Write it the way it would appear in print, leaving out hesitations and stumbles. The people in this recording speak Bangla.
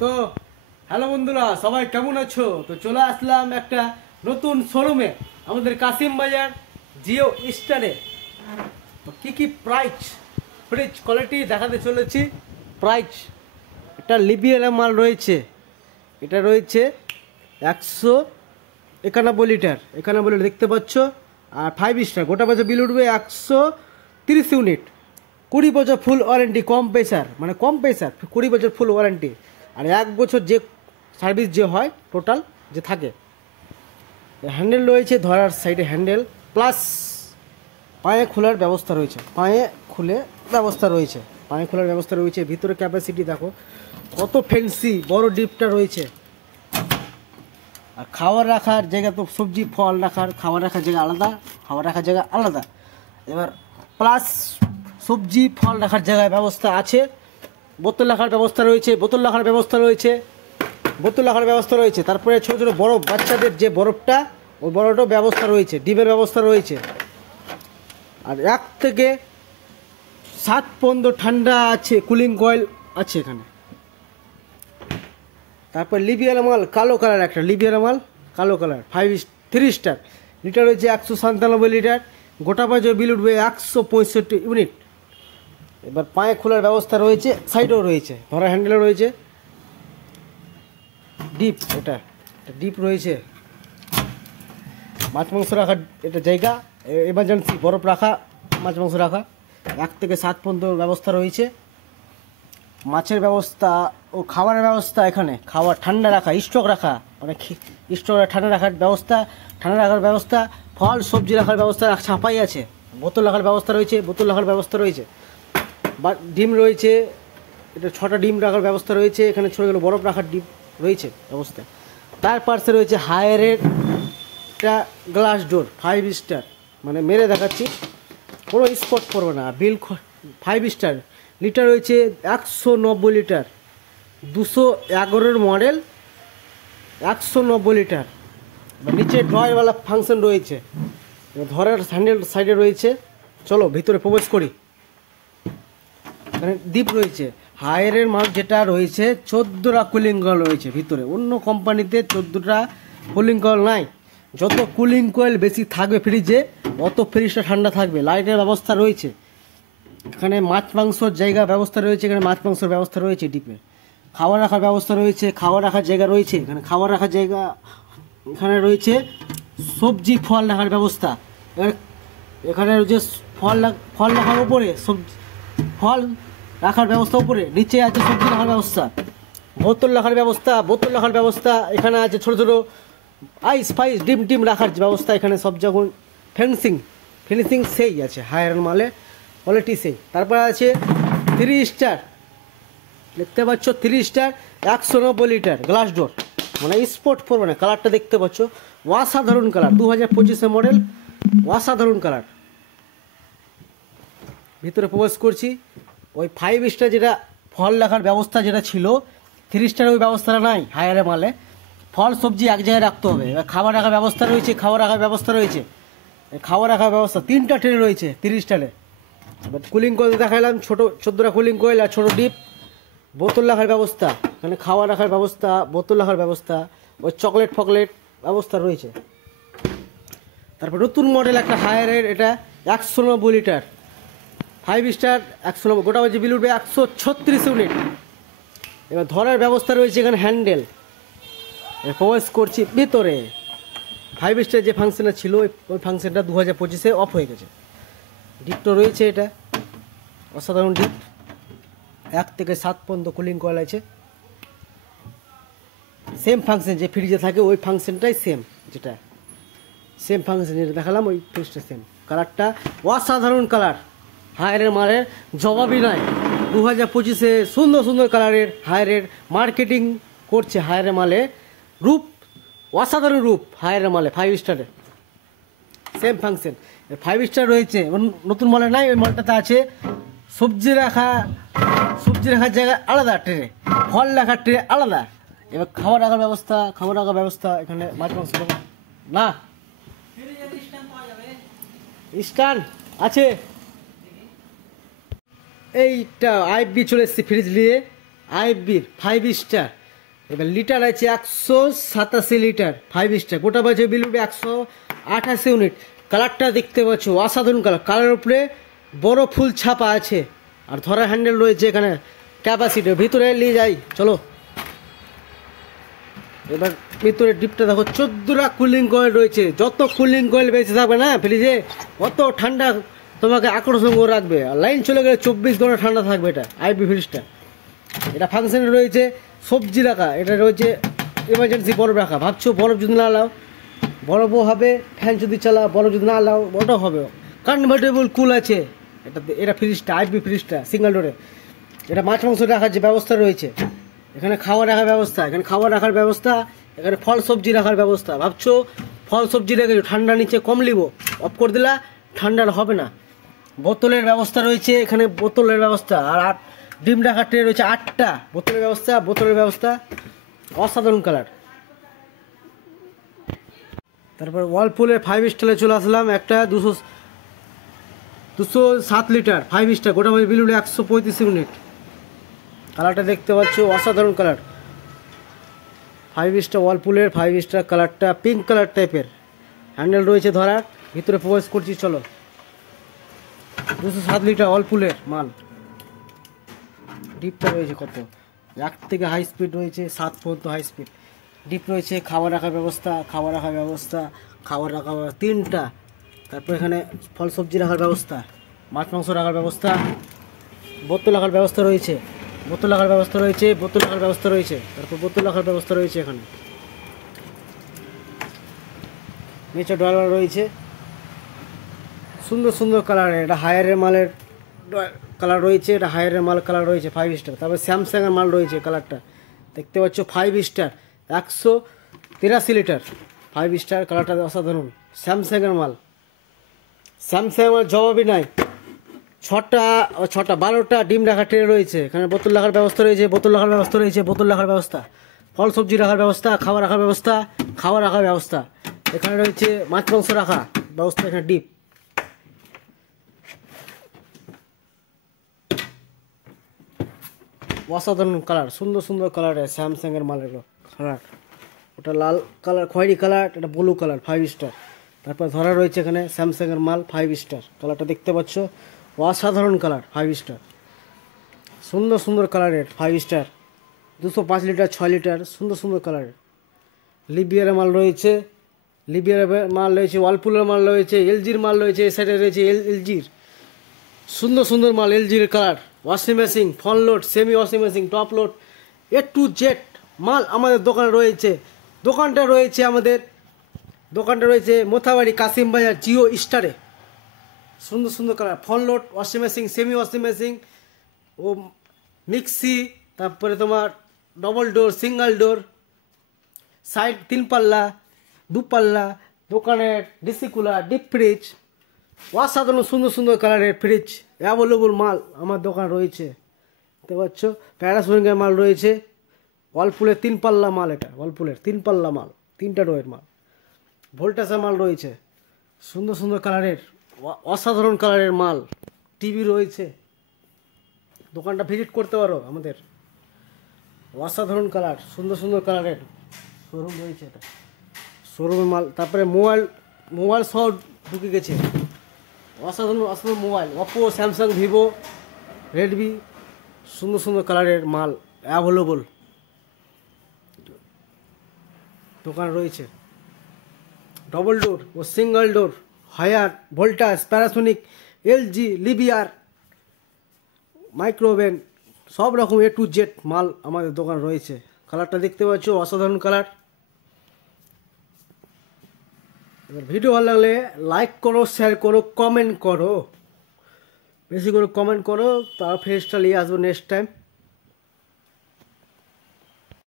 তো হ্যালো বন্ধুরা, সবাই কেমন আছো? তো চলে আসলাম একটা নতুন শোরুমে আমাদের কাশিম বাজার জিও স্টারে। তো কী কী প্রাইস ফ্রিজ কোয়ালিটি দেখাতে চলেছি। প্রাইস এটা লিবিয়ার মাল রয়েছে, এটা রয়েছে 191 লিটার, 91 লিটার দেখতে পাচ্ছ। আর 5 স্টার গোটা বছর বিল উঠবে 130 ইউনিট, 20 বছর ফুল ওয়ারেন্টি, কম প্রেসার 20 বছর ফুল ওয়ারেন্টি। আর 1 বছর যে সার্ভিস যে হয় টোটাল যে থাকে। হ্যান্ডেল রয়েছে, ধরার সাইডে হ্যান্ডেল, প্লাস পায়ে খোলার ব্যবস্থা রয়েছে, পায়ে খোলার ব্যবস্থা রয়েছে। ভিতরে ক্যাপাসিটি দেখো কত ফ্যান্সি, বড় ডিপটা রয়েছে। আর খাবার রাখার জায়গা তো সবজি ফল রাখার, খাবার রাখার জায়গা আলাদা, খাবার রাখার জায়গা আলাদা। এবার প্লাস সবজি ফল রাখার জায়গায় ব্যবস্থা আছে। বোতল রাখার ব্যবস্থা রয়েছে, তারপরে ছোটো ছোটো বরফ, বাচ্চাদের যে বরফটা, ওই বরফটাও ব্যবস্থা রয়েছে, ডিমের ব্যবস্থা রয়েছে। আর 1 থেকে 7 পর্যন্ত ঠান্ডা আছে, কুলিং কয়েল আছে এখানে। তারপর লিবিয়ার মাল কালো কালার, একটা লিবিয়ার মাল কালো কালার 3 স্টার, লিটার রয়েছে 197 লিটার, গোটা বাজে বিল উঠবে 165 ইউনিট। এবার পায়ে খোলার ব্যবস্থা রয়েছে, সাইডেও রয়েছে, ধরা হ্যান্ডেলও রয়েছে। ডিপ, এটা ডিপ রয়েছে, মাছ মাংস রাখার এটা জায়গা, এমার্জেন্সি বরফ রাখা, মাছ মাংস রাখা। 1 থেকে 7 পর্যন্ত ব্যবস্থা রয়েছে। মাছের ব্যবস্থা ও খাবারের ব্যবস্থা, এখানে খাবার ঠান্ডা রাখা, স্টক রাখা, মানে স্টক ঠান্ডা রাখার ব্যবস্থা, ফল সবজি রাখার ব্যবস্থা, ছাপাই আছে, বোতল রাখার ব্যবস্থা রয়েছে, বা ডিম রয়েছে, এটা 6টা ডিম রাখার ব্যবস্থা রয়েছে। এখানে ছোটো বরফ রাখার ডিম রয়েছে ব্যবস্থা। তার পাশে রয়েছে হায়ারের একটা গ্লাস ডোর 5 স্টার, মানে মেরে দেখাচ্ছি, কোনো স্পট পড়বে না। বিল 5 স্টার, লিটার রয়েছে 190 লিটার, 211 মডেল, 190 লিটার। নিচে ড্রয়ারওয়ালা ফাংশন রয়েছে, ধরার হ্যান্ডেল সাইডে রয়েছে। চলো ভিতরে প্রবেশ করি। এখানে ডিপ রয়েছে, হায়ারের মাল যেটা রয়েছে 14টা কুলিং কয়েল রয়েছে ভিতরে। অন্য কোম্পানিতে 14টা কুলিং কয়েল নাই। যত কুলিং কয়েল বেশি থাকবে ফ্রিজে, অত ফ্রিজটা ঠান্ডা থাকবে। লাইটের ব্যবস্থা রয়েছে, এখানে মাছ মাংসর জায়গা ব্যবস্থা রয়েছে, এখানে মাছ মাংসর ব্যবস্থা রয়েছে। ডিপে খাবার রাখার ব্যবস্থা রয়েছে, খাবার রাখার জায়গা রয়েছে, এখানে খাবার রাখার জায়গা, এখানে রয়েছে সবজি ফল রাখার ব্যবস্থা। এখানে রয়েছে ফল রাখার উপরে, ফল রাখার ব্যবস্থা উপরে, নিচে আছে সবজি রাখার ব্যবস্থা, বোতল রাখার ব্যবস্থা। এখানে আছে ছোটো ছোটো আইস ফাইস, ডিম রাখার ব্যবস্থা। এখানে সব যখন ফিনিশিং সেই আছে, হায়ার মালে কোয়ালিটি সেই। তারপর আছে 3 স্টার, দেখতে পাচ্ছ 3 স্টার 190 লিটার, গ্লাস ডোর, মানে স্পট পড়বে না। কালারটা দেখতে পাচ্ছ অসাধারণ কালার, 2025 মডেল, অসাধারণ কালার। ভিতরে প্রবেশ করছি। ওই 5 স্টার যেটা ফল রাখার ব্যবস্থা যেটা ছিল, 3 স্টার ওই ব্যবস্থাটা নাই। হায়ারে মালে ফল সবজি এক জায়গায় রাখতে হবে। এবার খাবার রাখার ব্যবস্থা রয়েছে, খাবার রাখার ব্যবস্থা 3টা ট্রে রয়েছে 30 স্টারে। এবার কুলিং কয়েল দেখালাম, ছোটো 14টা কুলিং কয়েল আর ছোটো ডিপ। বোতল রাখার ব্যবস্থা, এখানে খাবার রাখার ব্যবস্থা, বোতল রাখার ব্যবস্থা, ওই চকলেট ফকলেট ব্যবস্থা রয়েছে। তারপর নতুন মডেল একটা হায়ারের, এটা 190 লিটার, 5 স্টার 190, গোটা বাজে বিল উঠবে 136 ইউনিট। এবার ধরার ব্যবস্থা রয়েছে, এখানে হ্যান্ডেল। প্রবেশ করছি ভিতরে। 5 স্টার যে ফাংশনটা ছিল, ওই ফাংশনটা 2025 অফ হয়ে গেছে। ডিপটা রয়েছে, এটা অসাধারণ ডিপ। 1 থেকে 7 পর্যন্ত কুলিং কয়েল আছে। সেম ফাংশন যে ফ্রিজে থাকে, ওই ফাংশনটাই সেম ফাংশন যেটা দেখালাম, ওই ফ্রিজটা সেম। কালারটা অসাধারণ কালার, হায়ারের মালের জবাবই নাই। 2025 সুন্দর কালারের হায়ারের মার্কেটিং করছে। হায়ারের মালে রূপ, অসাধারণ রূপ হায়ারের মালে, 5 স্টারে সেম ফাংশন। 5 স্টার রয়েছে, নতুন মালে নাই। ওই মালটাতে আছে সবজি রাখার জায়গা আলাদা, ট্রে ফল রাখার ট্রে আলাদা। এবার খাবার রাখার ব্যবস্থা, এখানে মাছ মাংস না, স্ট্যান্ড আছে। এইটা আইএফবি চলে এসেছে ফ্রিজ নিয়ে, আইএফবির 5 স্টার, এবার লিটার আছে 187 লিটার, 5 স্টার। গোটা বাজে বিল উঠবে 188 ইউনিট। কালারটা দেখতে পাচ্ছ অসাধারণ কালার, কালারের উপরে বড় ফুল ছাপা আছে, আর ধরার হ্যান্ডেল রয়েছে এখানে। ক্যাপাসিটি ভিতরে নিয়ে যাই চলো। এবার ভিতরে ডিপটা দেখো, 14টা কুলিং কয়েল রয়েছে। যত কুলিং কয়েল বেঁচে থাকবে না ফ্রিজে, অত ঠান্ডা তোমাকে আকর্ষণ করে রাখবে। আর লাইন চলে গেলে 24 ঘন্টা ঠান্ডা থাকবে এটা আইপি ফ্রিজটা। এটা ফাংশনে রয়েছে সবজি রাখা, এটা রয়েছে এমার্জেন্সি বরফ রাখা। ভাবছো বরফ যদি না লাও বরফও হবে, ফ্যান যদি চালাও বরফ যদি না লাও ওটাও হবে। কনভার্টেবল কুল আছে এটা ফ্রিজটা, আইপি ফ্রিজটা সিঙ্গেল ডোরে। এটা মাছ মাংস রাখার যে ব্যবস্থা রয়েছে, এখানে খাওয়া রাখার ব্যবস্থা, এখানে খাওয়া রাখার ব্যবস্থা, এখানে ফল সবজি রাখার ব্যবস্থা। ভাবছো ফল সবজি রেখেছো, ঠান্ডা নিচে কম লিব, অফ করে দিলা ঠান্ডা হবে না। বোতলের ব্যবস্থা রয়েছে এখানে, বোতলের ব্যবস্থা। আর ডিম রাখার ট্রে রয়েছে 8টা, বোতলের ব্যবস্থা অসাধারণ কালার। তারপর ওয়ালপুলের 5 স্টারে চলে আসলাম। একটা 207 লিটার 5 স্টার, গোটা মাঝে বিল 135 ইউনিট। কালারটা দেখতে পাচ্ছ অসাধারণ কালার, 5 স্টার ওয়ালপুলের 5 স্টার। কালারটা পিঙ্ক কালার টাইপের, হ্যান্ডেল রয়েছে ধরার। ভিতরে প্রবেশ করছি চলো। 207 লিটার ওয়ালপুলের মাল। ডিপটা রয়েছে কত, 1 থেকে হাই স্পিড রয়েছে 7 পর্যন্ত হাই স্পিড ডিপ রয়েছে। খাবার রাখার ব্যবস্থা, খাবার রাখার ব্যবস্থা 3টা। তারপর এখানে ফল সবজি রাখার ব্যবস্থা, মাছ মাংস রাখার ব্যবস্থা, বোতল রাখার ব্যবস্থা রয়েছে, বোতল রাখার ব্যবস্থা রয়েছে, বোতল রাখার ব্যবস্থা রয়েছে। তারপর বোতল রাখার ব্যবস্থা রয়েছে এখানে। নিচে ডলার রয়েছে, সুন্দর সুন্দর কালার। এটা হায়ারের মালের কালার রয়েছে, এটা হায়ারের মাল কালার রয়েছে 5 স্টার। তারপর স্যামসাংয়ের মাল রয়েছে, কালারটা দেখতে পাচ্ছ 5 স্টার 183 লিটার 5 স্টার। কালারটা অসাধারণ, স্যামসাংয়ের মাল। স্যামসাং মাল জবাবই নাই। 12টা ডিম রাখার ট্রে রয়েছে, এখানে বোতল রাখার ব্যবস্থা রয়েছে, বোতল রাখার ব্যবস্থা রয়েছে, বোতল রাখার ব্যবস্থা, ফল সবজি রাখার ব্যবস্থা, খাওয়া রাখার ব্যবস্থা, খাওয়া রাখার ব্যবস্থা। এখানে রয়েছে মাছ মাংস রাখা ব্যবস্থা, এখানে ডিপ। অসাধারণ কালার, সুন্দর সুন্দর কালার স্যামসাংয়ের মালের কালার। ওটা লাল কালার, খয়েরি কালার, এটা ব্লু কালার 5 স্টার। তারপর ধরা রয়েছে এখানে স্যামসাংয়ের মাল 5 স্টার। কালারটা দেখতে পাচ্ছ অসাধারণ কালার 5 স্টার, সুন্দর সুন্দর কালারের 5 স্টার। 205 লিটার 6 লিটার, সুন্দর সুন্দর কালারের। লিবিয়ার মাল রয়েছে, ওয়ালপুলের মাল রয়েছে, এলজির মাল রয়েছে, এ সাইডে রয়েছে এলজির সুন্দর সুন্দর মাল। এলজির colour, washing machine, front load, semi washing machine, top load, A to Z মাল আমাদের দোকানে রয়েছে। দোকানটা রয়েছে মোথাবাড়ি কাশিম বাজার জিও স্টারে। সুন্দর সুন্দর colour, front load, washing machine, semi washing machine ও মিক্সি, তারপরে তোমার double door, single door, side 3 পাল্লা 2 পাল্লা, দোকানের ডিসি কুলার, ডিপ ফ্রিজ, অসাধারণ সুন্দর সুন্দর কালারের ফ্রিজ অ্যাভেলেবল মাল আমার দোকান রয়েছে। দেখতে পাচ্ছ প্যারাসোনিকের মাল রয়েছে, ওয়ালপুলের 3 পাল্লা মাল, এটা ওয়ালপুলের 3 পাল্লা মাল, 3টা ডোয়ের মাল, ভোল্টাসের মাল রয়েছে, সুন্দর সুন্দর কালারের অসাধারণ কালারের মাল। টিভি রয়েছে, দোকানটা ভিজিট করতে পারো আমাদের। অসাধারণ কালার, সুন্দর সুন্দর কালারের শোরুম রয়েছে, এটা শোরুমের মাল। তারপরে মোবাইল সহ ঢুকে গেছে, অসাধারণ অসাধারণ mobile, Oppo, Samsung, Vivo, Redmi, সুন্দর সুন্দর কালারের মাল অ্যাভেলেবল দোকান রয়েছে। ডবল ডোর ও single door, Haier, Voltas, Panasonic, LG, লিবিয়ার, মাইক্রোওভেন, সব রকম A to Z মাল আমাদের দোকান রয়েছে। কালারটা দেখতে পাচ্ছ অসাধারণ কালার। এবার ভিডিও ভালো লাগলে লাইক করো, শেয়ার করো, কমেন্ট করো, বেশি করে কমেন্ট করো, তার ফেসটা নিয়ে আসবো নেক্সট টাইম।